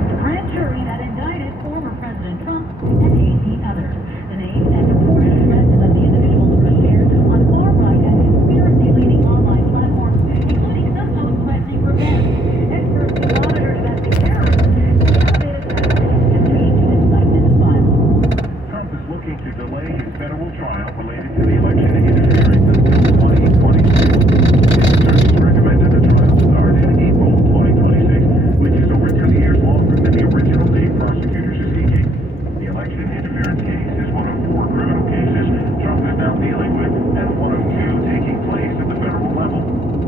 of the grand jury that indicted former President Trump and 18 others. The names and reported addresses of the individuals were shared on far-right and conspiracy-leading online platforms, including some posts threatening revenge. Experts who monitor domestic terrorism elevated testimony and changed indictment files. Trump is looking to delay his federal trial related to the election interference until 2026. His attorneys recommended the trial start in April 2026, which is over 2 years longer than the original date prosecutors are seeking. The election interference case is one of 4 criminal cases Trump is now dealing with, and one of 2 taking place at the federal level.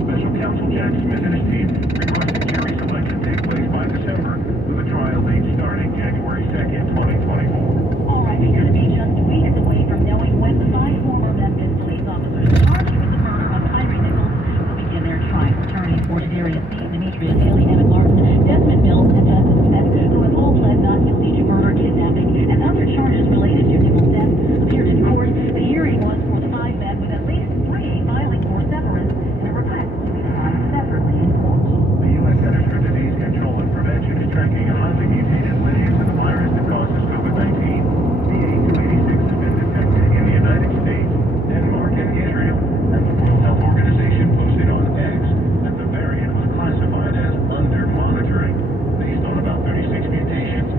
Special counsel Jack Smith and his team requested jury selection take place by December, with a trial date starting January 2nd, 2024. All right, we're going to be just weeks away from knowing when the 5 former Memphis police officers charged with the murder of Tyree Nichols will begin their trial. Attorneys for Darius Steve, Demetrius Haley, Evan Martin, Desmond Mills, and Justin Smith, who have all pled not guilty to murder, kidnapping, and other charges related to Nichols' death, appeared in court. The hearing was for the 5 men, with at least 3 filing for severance and a request to be tried separately in court. The U.S. Centers for Disease Control and Prevention is tracking a highly mutated lineage of the virus that causes COVID-19. BA.286 has been detected in the United States, Denmark, and Israel, and the World Health Organization posted on X that the variant was classified as under monitoring, based on about 36 mutations.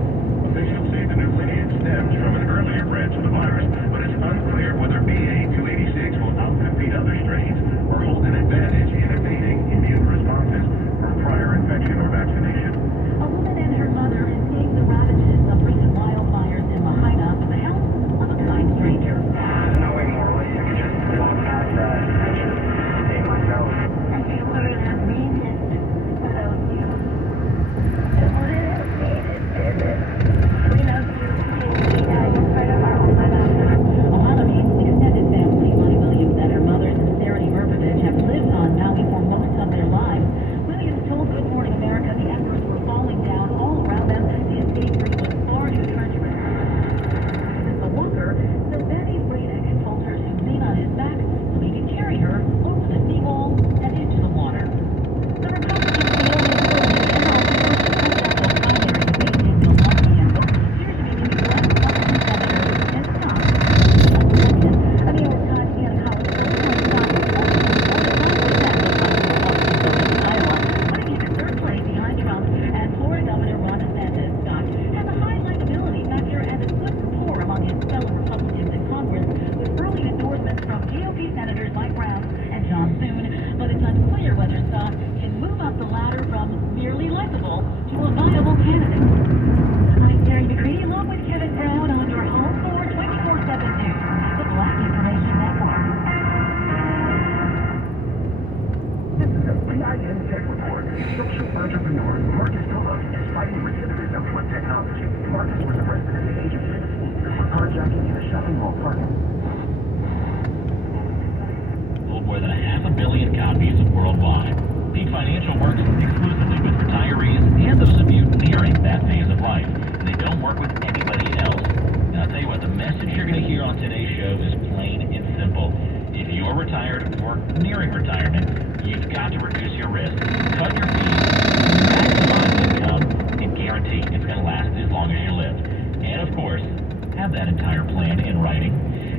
Officials say the new lineage stems from an earlier branch of the virus, but it's unclear whether BA.286 will outcompete other strains or hold an advantage in evading immune responses from prior infection or vaccination. A woman and her mother escaped the ravages of recent wildfires in Lahaina with the help of a kind stranger. No way more way you could just walk past that and just save myself. I think we're in a meeting without you. And what it is, we love you. We are in front of our own Ohaname's extended family, Lonnie Williams and her mother, Sincerity Murphovich, have lived on Maui for most of their lives. Williams told Good Morning America the embers were falling down all around them. The escape route was far too treacherous. The walker, so Betty Bredick told her to lean on his back so he could carry her over the seawall and into the water. The Republicans feel they will general presidential primary debate in Milwaukee and both appears to be leaning left Republican senators and Scott. A New York Times Indiana college survey Scott is more than 5% of Republican Iowa, putting him in 3rd place behind Trump and Florida Governor Ron DeSantis. Scott has a high likability factor and a good rapport among his fellow Republicans in Congress, with early endorsements from GOP senators Mike Brown and John Thune, but it's unclear whether Scott can move up the ladder from merely likable to a viable candidate. I'm Terry McCready along with Kevin Brown on your home for 24/7 News, the Black Information Network. This is a BIN Tech Report. Social entrepreneur Marcus Tolo is fighting recidivism with technology. Marcus was arrested at the age of 16 for carjacking in a shopping mall parking. Sold more than 500 million copies worldwide. Peak Financial works exclusively with retirees and those of you nearing that phase of life. They don't work with anybody else. And I'll tell you what, the message you're going to hear on today's show is plain and simple. If you're retired or nearing retirement, you've got to reduce your risk, cut your fees, maximize income, and guarantee it's going to last as long as you live. And of course, have that entire plan in writing.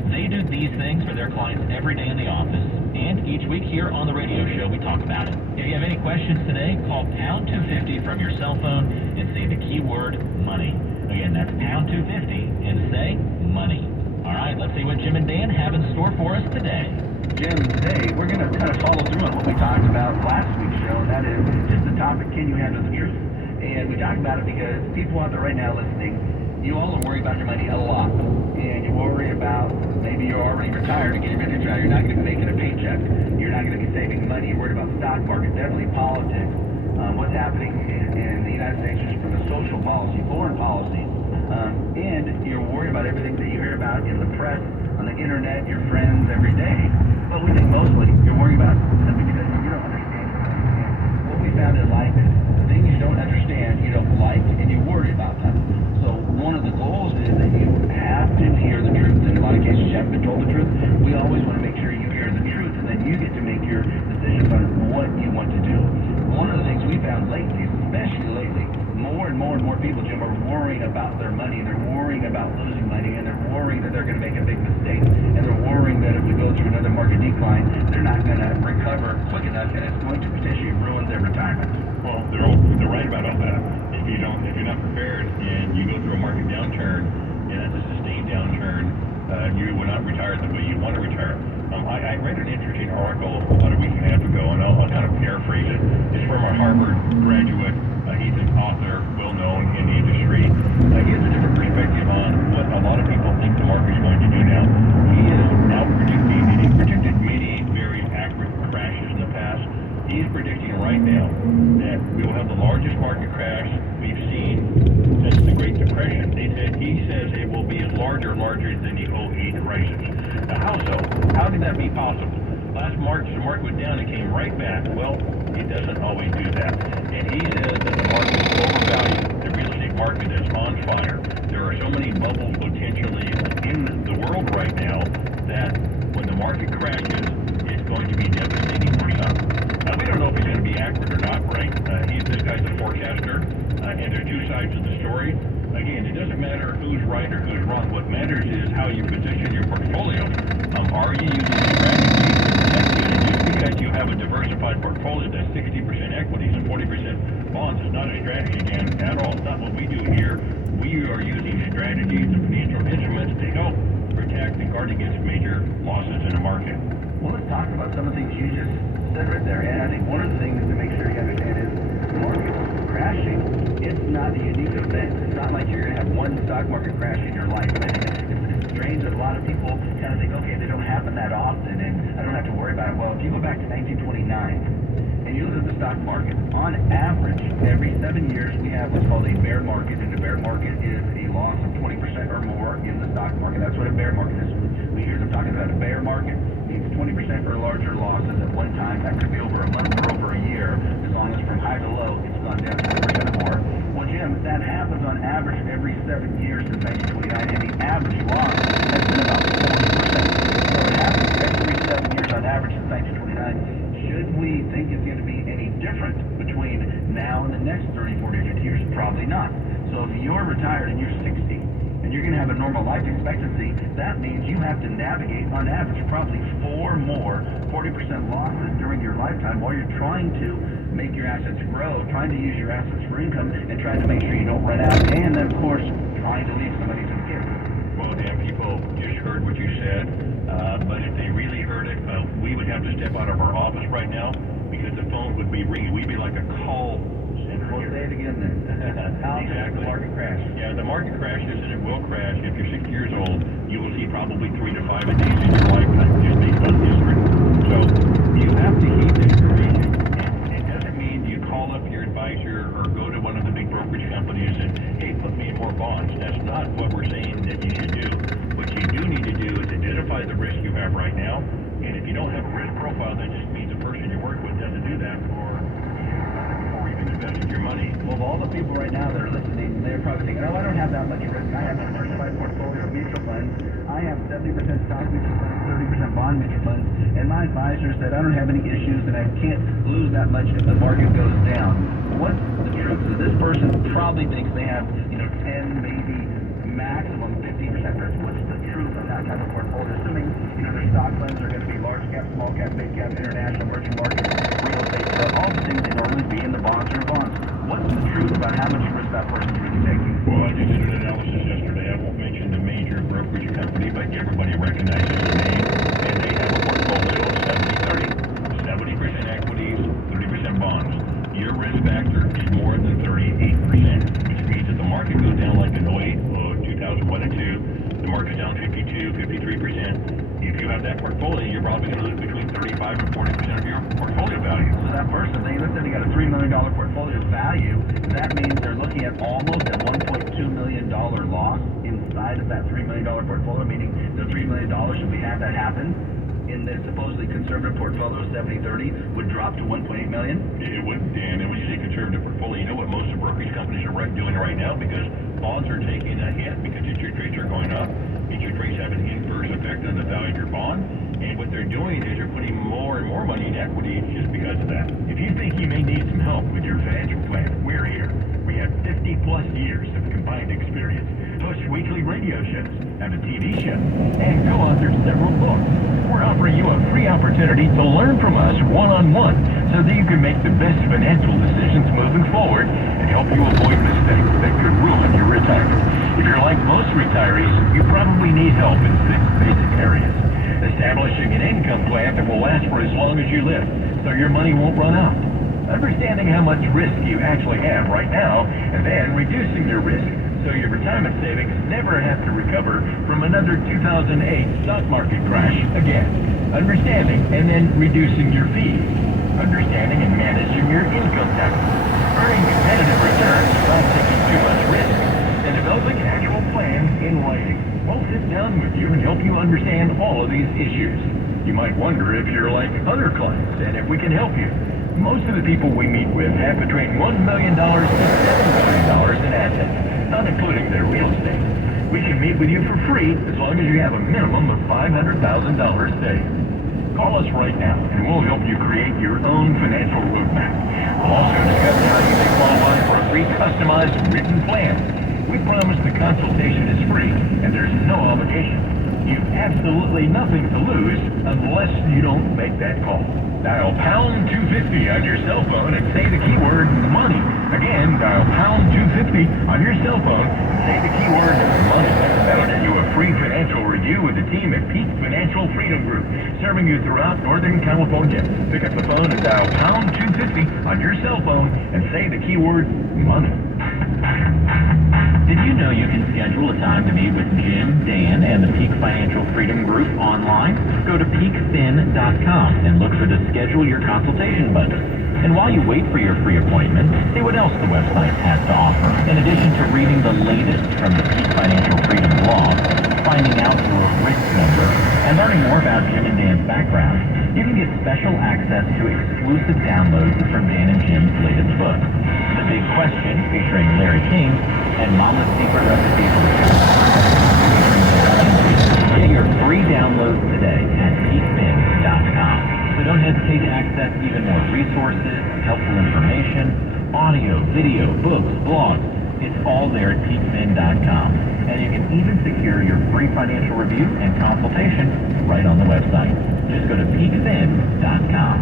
They do these things for their clients every day in the office, and each week here on the radio show we talk about it. If you have any questions today, call pound 250 from your cell phone and say the keyword money. Again, that's pound 250 and say money. All right, let's see what Jim and Dan have in store for us today. Jim, today we're going to kind of follow through on what we talked about last week's show, and that is just the topic, can you handle the truth? And we talked about it because people out there right now listening, you all are worried about your money a lot. And you worry about, maybe you're already retired and getting ready to retire, you're not going to be making a paycheck, you're not going to be saving money, you're worried about the stock market, definitely politics, what's happening in the United States just from the social policy, foreign policy, and you're worried about everything that you hear about in the press, on the internet, your friends, every day. But we think mostly you're worried about simply because you don't understand. And what we found in life is the things you don't understand, you don't like, and you worry about them. So one of the goals is that you have to hear the truth. In a lot of cases, you haven't been told the truth. We always want to make sure you hear the truth, and then you get to make your decisions on what you want to do. One of the things we found lately, especially lately, more and more more and more people, Jim, are worrying about their money. They're worrying about losing money, and they're worrying that they're going to make a big mistake, and they're worrying that if we go through another market decline, they're not going to recover quick enough, and it's going to potentially ruin their retirement. Well, they're right about that. If you're not prepared and you go through a market downturn, and that's a sustained downturn, you will not retire the way you want to retire. I read an interesting article about a week and a half ago, and I'll kind of paraphrase it. It's from a Harvard graduate. He's an author, well known in the industry. He has a different perspective on what a lot of people think the market's going to do now. He is now predicting, and he predicted many very accurate crashes in the past. He's predicting right now that we will have the largest market crash we've seen since the Great Depression. He says it will be larger than the 08 crisis. Now, how so? How could that be possible? Last March, the market went down and came right back. Well, it doesn't always do that. And he says that the market is overvalued. The real estate market is on fire. There are so many bubbles potentially in the world right now that when the market crashes, it's going to be devastating for some. Now, we don't know if he's going to be accurate or not, right? This guy's a forecaster, and there are two sides of the story. Again, it doesn't matter who's right or who's wrong. What matters is how you position your portfolio. Are you using a strategy that's going to just because you have a diversified portfolio that's 60% equities and 40% bonds is not a strategy, Dan, at all. It's not what we do here. We are using strategies and financial instruments to help protect and guard against major losses in the market. Well, let's talk about some of the things you just said right there. And I think one of the things to make sure you understand is the market crashing. It's not a unique event. It's not like you're going to have one stock market crash in your life. And I think it's strange that a lot of people kind of think, okay, they don't happen that often, and I don't have to worry about it. Well, if you go back to 1929 and you look at the stock market, on average, every 7 years we have what's called a bear market, and a bear market is a loss of 20% or more in the stock market. That's what a bear market is. We hear them talking about a bear market. Means 20% or larger losses at one time. That could be over a month or over a year. As long as from high to low, it's gone down 20% or more. Well, Jim, that happens on average every 7 years since 1929, and the average loss has been about 40%. So it happens every 7 years on average since 1929. Should we think it's going to be any different between now and the next 30, 40, 50 years? Probably not. So if you're retired and you're 60, and you're going to have a normal life expectancy, that means you have to navigate, on average, probably 4 more 40% losses during your lifetime while you're trying to make your assets grow, trying to use your assets for income, and trying to make sure you don't run out, and then, of course, trying to leave some money to the kids. Well, Dan, people just heard what you said, but if they really heard it, we would have to step out of our office right now because the phone would be ringing. We'd be like a call center. We'll say it again then. How Exactly. the market crash? Yeah, the market crashes, and it will crash. If you're 60 years old, you will see probably 3 to 5 of these in your lifetime, just based on history. So you have to heed the information. It doesn't mean you call up your advisor or go to one of the big brokerage companies and, hey, put me in more bonds. That's not what we're saying that you should do. What you do need to do is identify the risk you have right now, and if you don't have a risk profile, that just means the person you work with doesn't do that before you even invested your money. Well, of all the people right now that are listening, they're probably thinking, oh, I don't have that much risk. I have a diversified portfolio of mutual funds. I have 70% stock mutual funds, 30% bond mutual funds, and my advisor said I don't have any issues and I can't lose that much if the market goes down. What's the truth? So this person probably thinks they have, 10, maybe maximum 15% risk. What's the truth of that type of portfolio? Assuming, their stock funds are going to be large cap, small cap, big cap, international, emerging markets, real estate, all the things they normally be in the bonds or bonds. What's the truth about how much risk that person's really taking? Well, I just did an analysis yesterday. I won't mention the major brokerage company, but everybody recognizes the name, and they have a portfolio of 70-30. 70% equities, 30% bonds. Your risk factor is more than 38%, which means if the market goes down like in 08, 2001 and 2, the market's down 52, 53%. If you have that portfolio, you're probably going to lose between 35 and 40% of your portfolio value. So that person, let's say they got a $3 million portfolio value, that means they're looking at almost a $1.2 million loss inside of that $3 million portfolio, meaning the $3 million, if we have that happen, in this supposedly conservative portfolio, 70-30, would drop to $1.8 million? It would, Dan. And when you say conservative portfolio, you know what most of the brokerage companies are doing right now? Because bonds are taking a hit because interest rates are going up. Interest rates have an inverse effect on the value of your bond. And what they're doing is they're putting more and more money in equity just because of that. If you think you may need some help with your financial plan, we're here. We have 50+ plus years of combined experience, hosts weekly radio shows, have a TV show, and co-authored several books. We're offering you a free opportunity to learn from us one-on-one so that you can make the best financial decisions moving forward and help you avoid mistakes that could ruin your retirement. If you're like most retirees, you probably need help in 6 basic areas. Establishing an income plan that will last for as long as you live, so your money won't run out. Understanding how much risk you actually have right now, and then reducing your risk so your retirement savings never have to recover from another 2008 stock market crash again. Understanding and then reducing your fees. Understanding and managing your income taxes. Earning competitive returns without taking too much risk. And developing actual plans in writing. We'll sit down with you and help you understand all of these issues. You might wonder if you're like other clients and if we can help you. Most of the people we meet with have between $1 million to $7 million in assets, not including their real estate. We can meet with you for free as long as you have a minimum of $500,000 saved. Call us right now and we'll help you create your own financial roadmap. We'll also discuss how you may qualify for a free customized written plan. We promise the consultation is free and there's no obligation. You've absolutely nothing to lose unless you don't make that call. Dial pound 250 on your cell phone and say the keyword money. Again, dial pound 250 on your cell phone and say the keyword money. That'll get you a free financial review with the team at Peak Financial Freedom Group, serving you throughout Northern California. Pick up the phone and dial pound 250 on your cell phone and say the keyword money. Did you know you can schedule a time to meet with Jim, Dan, and the Peak Financial Freedom Group online? Go to peakfin.com and look for the Schedule Your Consultation button. And while you wait for your free appointment, see what else the website has to offer. In addition to reading the latest from the Peak Financial Freedom blog, finding out your risk number, and learning more about Jim and Dan's background, you can get special access to exclusive downloads from Dan and Jim's latest book, The Big Question, featuring Larry King, and Mama's Secret Recipe for Recovery. Get your free downloads today at peakfin.com. So don't hesitate to access even more resources, helpful information, audio, video, books, blogs. It's all there at peakfin.com. And you can even secure your free financial review and consultation right on the website. Just go to peakfin.com.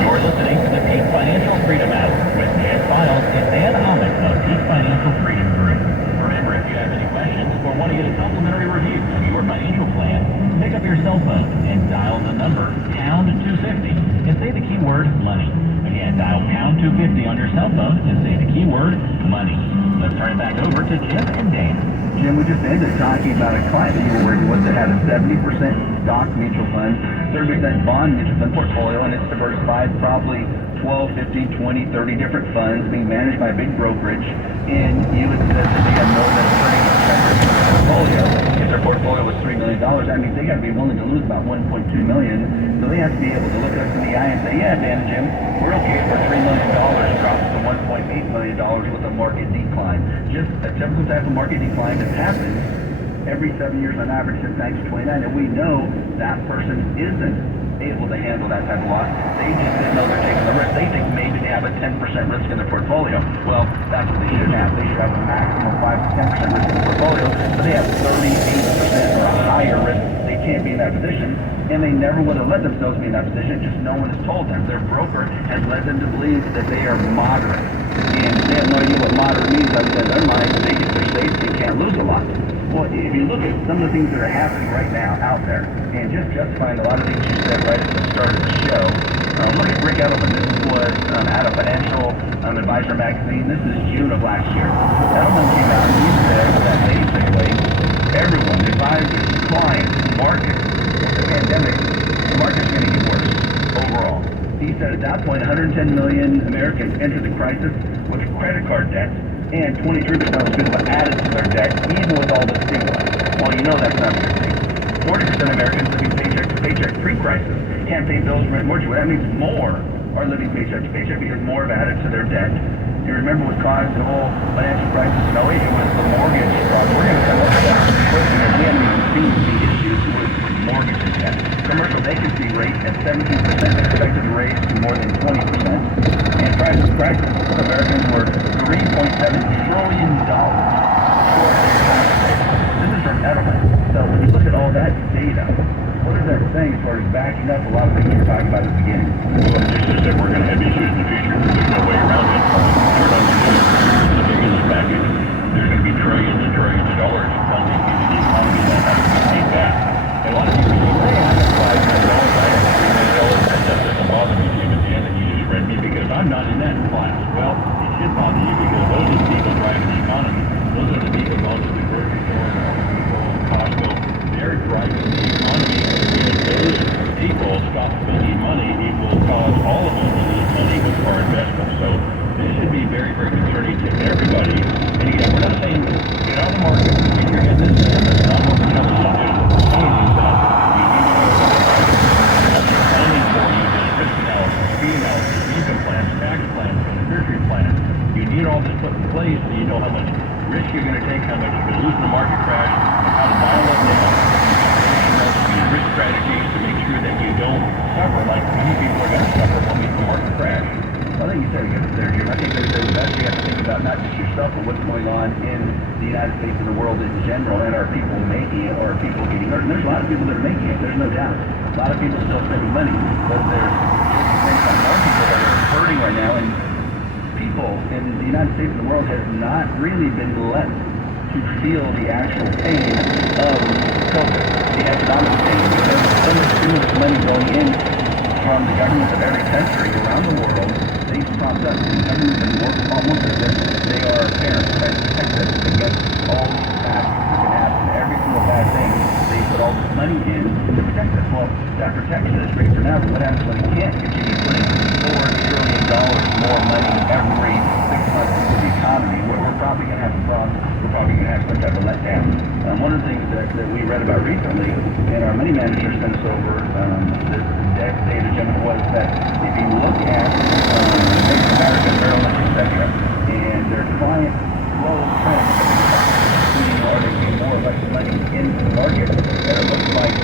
You're listening to the Peak Financial Freedom Hour with Dan Files and Dan Amick of Peak Financial Freedom Group. Remember, if you have any questions or want to get a complimentary review of your financial plan, pick up your cell phone and dial the number pound 250 and say the keyword money. Again, dial pound 250 on your cell phone and say the keyword money. Let's turn it back over to Jim and Dan. Jim, we just ended talking about a client that you were working with that had a 70% stock mutual fund, 30% bond mutual fund portfolio, and it's diversified probably 12, 15, 20, 30 different funds being managed by a big brokerage. And you had said that they had more than 30% risk in their portfolio. If their portfolio was $3 million, that means they got to be willing to lose about $1.2 million. So they have to be able to look us in the eye and say, yeah, Dan and Jim, we're okay for $3 million drops to $1.8 million with a market decline. Just a typical type of market decline that happens every 7 years on average since 1929, and we know that person isn't able to handle that type of loss. They just didn't know they're taking the risk. They think maybe they have a 10% risk in their portfolio. Well, that's what they should have. They should have a maximum 5 to 10% risk in their portfolio, but they have 38% or a higher risk. They can't be in that position, and they never would have let themselves be in that position, just no one has told them. Their broker has led them to believe that they are moderate, and they have no idea what moderate means. Other than their mind, they get their safe, they can't lose a lot. Well, if you look at some of the things that are happening right now out there, and just justifying a lot of things you said right at the start of the show, look at Rick Edelman. This was out of Financial Advisor magazine. This is June of last year. Edelman came out and he said that basically everyone, advisors, clients, markets, with the pandemic, the market's going to get worse overall. He said at that point, 110 million Americans entered the crisis with credit card debts, and 23% of those people added to their debt, even with all the stimulus. Well, you know that's not a good thing. 40% of Americans living paycheck to paycheck pre-crisis can't pay bills, rent, mortgage. Well, that means more are living paycheck to paycheck because more have added to their debt. You remember what caused the whole financial crisis in 08? It was the mortgage fraud. We're going to come up with that quickly. We haven't even seen the issues with mortgages yet. Commercial vacancy rate at 17% expected to raise to more than 20% very, very concerning to everybody. And again, we're not saying get out of the market. If you're getting this, that's not what we're telling you to do. What we're saying is that you need to know what's planning for you, there's risk analysis, fee analysis, income plans, tax plans, beneficiary plans. You need all this put in place so you know how much risk you're going to take, how much you can lose in a market crash, and how to dial it down. These risk strategies to make sure that you don't suffer like many people are going to suffer when we have a market crash. I think you said it good there, Jim. I think there's the best you have to think about not just yourself, but what's going on in the United States and the world in general, and are people making it, or are people getting hurt? And there's a lot of people that are making it, there's no doubt. A lot of people still spending money, but there's more people that are hurting right now, and people in the United States and the world has not really been let to feel the actual pain of COVID, the economic pain, because so much stimulus money going in from the governments of every country around the world. They've propped up the government and work almost as if they are parents trying to protect us against all these attacks that can happen. Every single bad thing, they put all this money in to protect us. Well, that protection is great for now, but what happens when they can't continue putting $4 trillion more money every 6 months into the economy? We're probably going to have a problem. We're probably going to have some type of letdown. One of the things that we read about recently, and our money manager sent us over this data, Jim, was that if you look at Bank of America, Merrill Lynch, etc., and their client flow trends, meaning are they getting more or less money into the market, and it looks like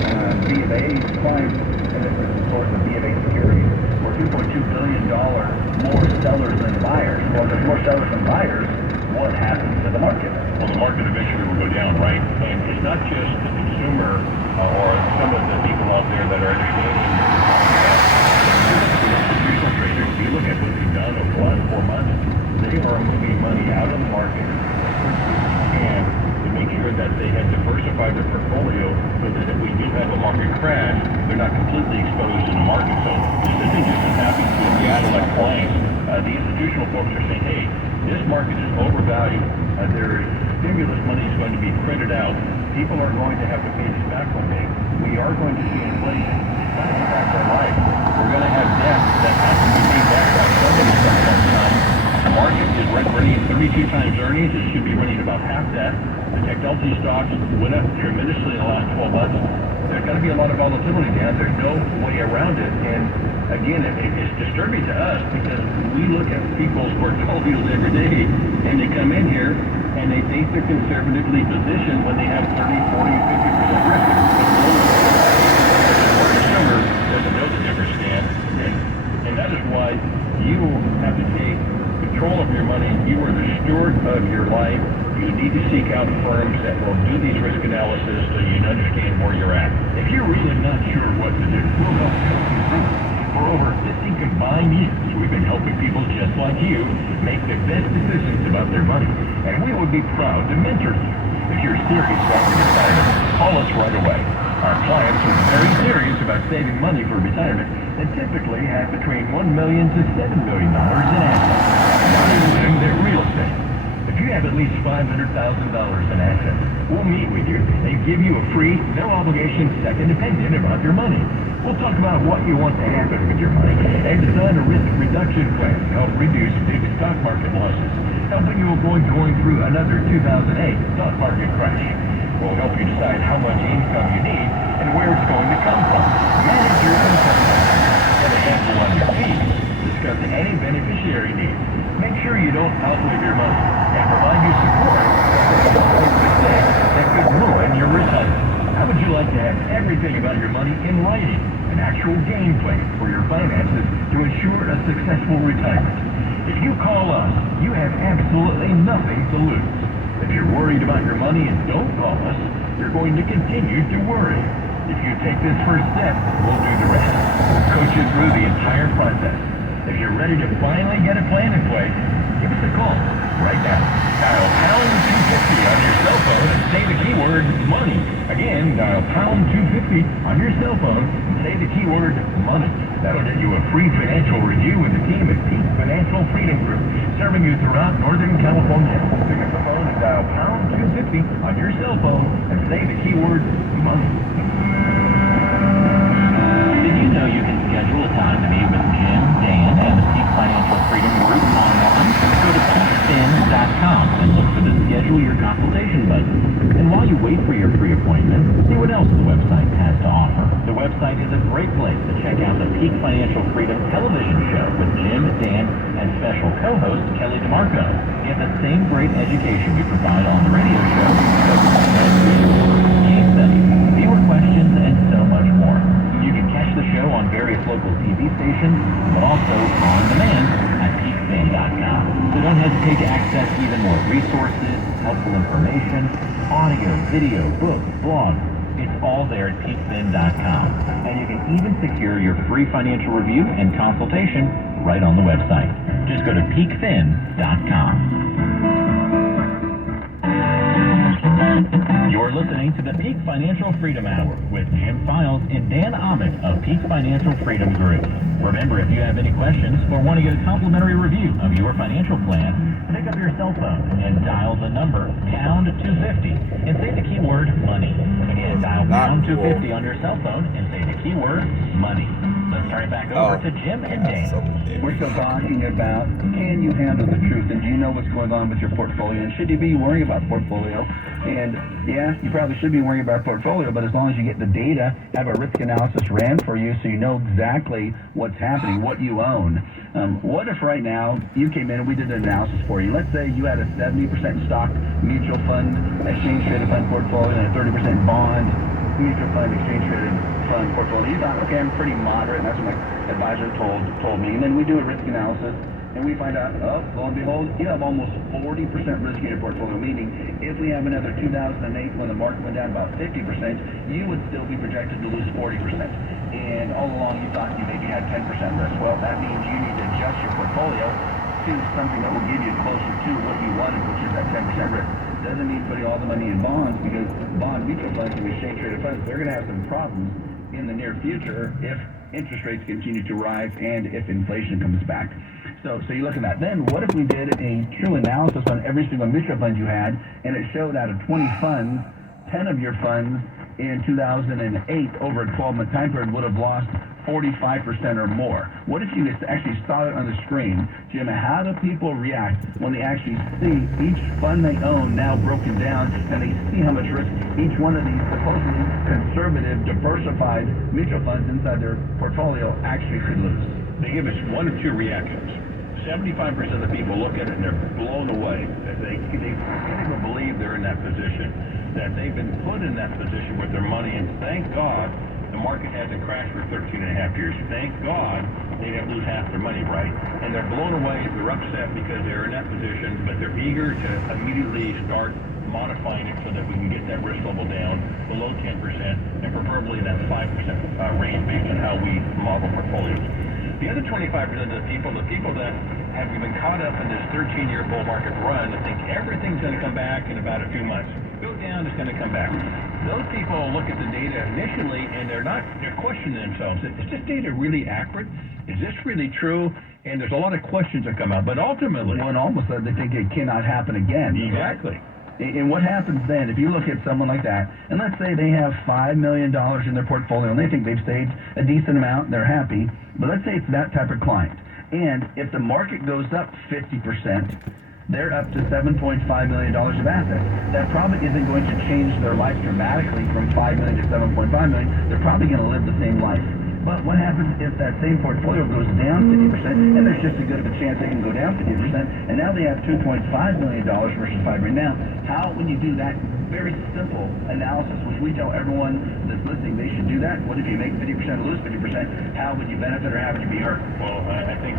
B of A's clients, and this is the source of B of A securities, were $2.2 billion more sellers than buyers. Well, there's more sellers than buyers. What happens to the market? Well, the market eventually will go down, right? And it's not just the consumer or some of the people out there that are understanding institutional traders. If you look at what they've done over the last 4 months, they are moving money out of the market and to make sure that they have diversified their portfolio so that if we do have a market crash, they're not completely exposed in the market. So this isn't just as happens with the Adelaide clients. The institutional folks are saying, hey, this market is overvalued. Their stimulus money is going to be printed out. People are going to have to pay this back one day. We are going to see inflation. It's going to impact our life. We're going to have debt that has to be paid back by somebody sometime. The market is running 32 times earnings. It should be running about half that. The technology stocks went up tremendously in the last 12 months. There's going to be a lot of volatility now. There's no way around it. And again, it's disturbing to us because we look at people's portfolios every day and they come in here and they think they're conservatively positioned when they have 30, 40, 50% risk. The consumer doesn't know the difference, Stan. And that is why you have to take control of your money. You are the steward of your life. You need to seek out firms that will do these risk analysis so you understand where you're at. If you're really not sure what to do, we'll help you through. For over 50 combined years, we've been helping people just like you make the best decisions about their money. And we would be proud to mentor you. If you're serious about your retirement, call us right away. Our clients are very serious about saving money for retirement and typically have between $1 million to $7 million in assets, not including their real estate. If you have at least $500,000 in assets, we'll meet with you and give you a free, no-obligation second opinion about your money. We'll talk about what you want to happen with your money and design a risk reduction plan to help reduce big stock market losses, helping you avoid going through another 2008 stock market crash. We'll help you decide how much income you need and where it's going to come from. Manage your income and a handle on your fees. Discuss any beneficiary needs. Make sure you don't outlive your money and provide you support that could ruin your retirement. How would you like to have everything about your money in writing? An actual game plan for your finances to ensure a successful retirement. If you call us, you have absolutely nothing to lose. If you're worried about your money and don't call us, you're going to continue to worry. If you take this first step, we'll do the rest. We'll coach you through the entire process. If you're ready to finally get a plan in place, give us a call right now. Dial pound 250 on your cell phone and say the keyword money. Again, dial pound 250 on your cell phone and say the keyword money. That'll get you a free financial review with the team at Peak Financial Freedom Group, serving you throughout Northern California. Pick up the phone and dial pound 250 on your cell phone and say the keyword money. Did you know you can schedule a time to meet with Jim, Dan, and the Peak Financial Freedom Group online? Go to Peak Financial Freedom television show with Jim, Dan, and special co-host Kelly DeMarco. Get the same great education we provide on the radio show, case studies, viewer questions, and so much more. You can catch the show on various local TV stations, but also on demand at peakfin.com. So don't hesitate to access even more resources, helpful information, audio, video, books, blogs. It's all there at peakfin.com. And you can even secure your free financial review and consultation right on the website. Just go to peakfin.com. You're listening to the Peak Financial Freedom Hour with Jim Files and Dan Ahmed of Peak Financial Freedom Group. Remember, if you have any questions or want to get a complimentary review of your financial plan, pick up your cell phone and dial the number pound 250 and say the keyword money. Again, dial pound 250 on your cell phone and say the keyword money. Let's turn it back over to Jim and Dan. We're still talking about, can you handle the truth, and do you know what's going on with your portfolio, and should you be worrying about the portfolio? And yeah, you probably should be worrying about portfolio, but as long as you get the data, have a risk analysis ran for you so you know exactly what's happening, what you own. What if right now you came in and we did an analysis for you? Let's say you had a 70% stock mutual fund, exchange traded fund portfolio, and a 30% bond mutual fund, exchange traded fund portfolio. You thought, okay, I'm pretty moderate, and that's what my advisor told me. And then we do a risk analysis, and we find out, oh, lo and behold, you have almost 40% risk in your portfolio, meaning if we have another 2008 when the market went down about 50%, you would still be projected to lose 40%. And all along you thought you maybe had 10% risk. Well, that means you need to adjust your portfolio to something that will give you closer to what you wanted, which is that 10% risk. Doesn't mean putting all the money in bonds, because bond mutual funds and exchange traded funds, they're going to have some problems in the near future if interest rates continue to rise and if inflation comes back. So you look at that. Then what if we did a true analysis on every single mutual fund you had, and it showed out of 20 funds, 10 of your funds in 2008 over a 12-month time period would have lost 45% or more. What if you actually saw it on the screen? Jim, how do people react when they actually see each fund they own now broken down, and they see how much risk each one of these supposedly conservative, diversified mutual funds inside their portfolio actually could lose? They give us one of two reactions. 75% of the people look at it and they're blown away. They can't even believe they're in that position, that they've been put in that position with their money, and thank God the market hasn't crashed for 13 and a half years. Thank God they didn't lose half their money, right? And they're blown away, they're upset because they're in that position, but they're eager to immediately start modifying it so that we can get that risk level down below 10% and preferably in that 5% range based on how we model portfolios. The other 25% of the people that have been caught up in this 13-year bull market run and think everything's going to come back in about a few months. Go down, it's going to come back. Those people look at the data initially and they're questioning themselves. Is this data really accurate? Is this really true? And there's a lot of questions that come out. But ultimately, Well, and almost they think it cannot happen again. exactly. And what happens then if you look at someone like that, and let's say they have $5 million in their portfolio and they think they've saved a decent amount, they're happy, but let's say it's that type of client. And if the market goes up 50%, they're up to $7.5 million of assets. That probably isn't going to change their life dramatically from $5 million to $7.5 million. They're probably going to live the same life. But what happens if that same portfolio goes down 50%, and there's just as good of a chance they can go down 50%, and now they have $2.5 million versus $5 million. Now, how, when you do that very simple analysis, which we tell everyone that's listening they should do that, what if you make 50% or lose 50%? How would you benefit or how would you be hurt? Well, I think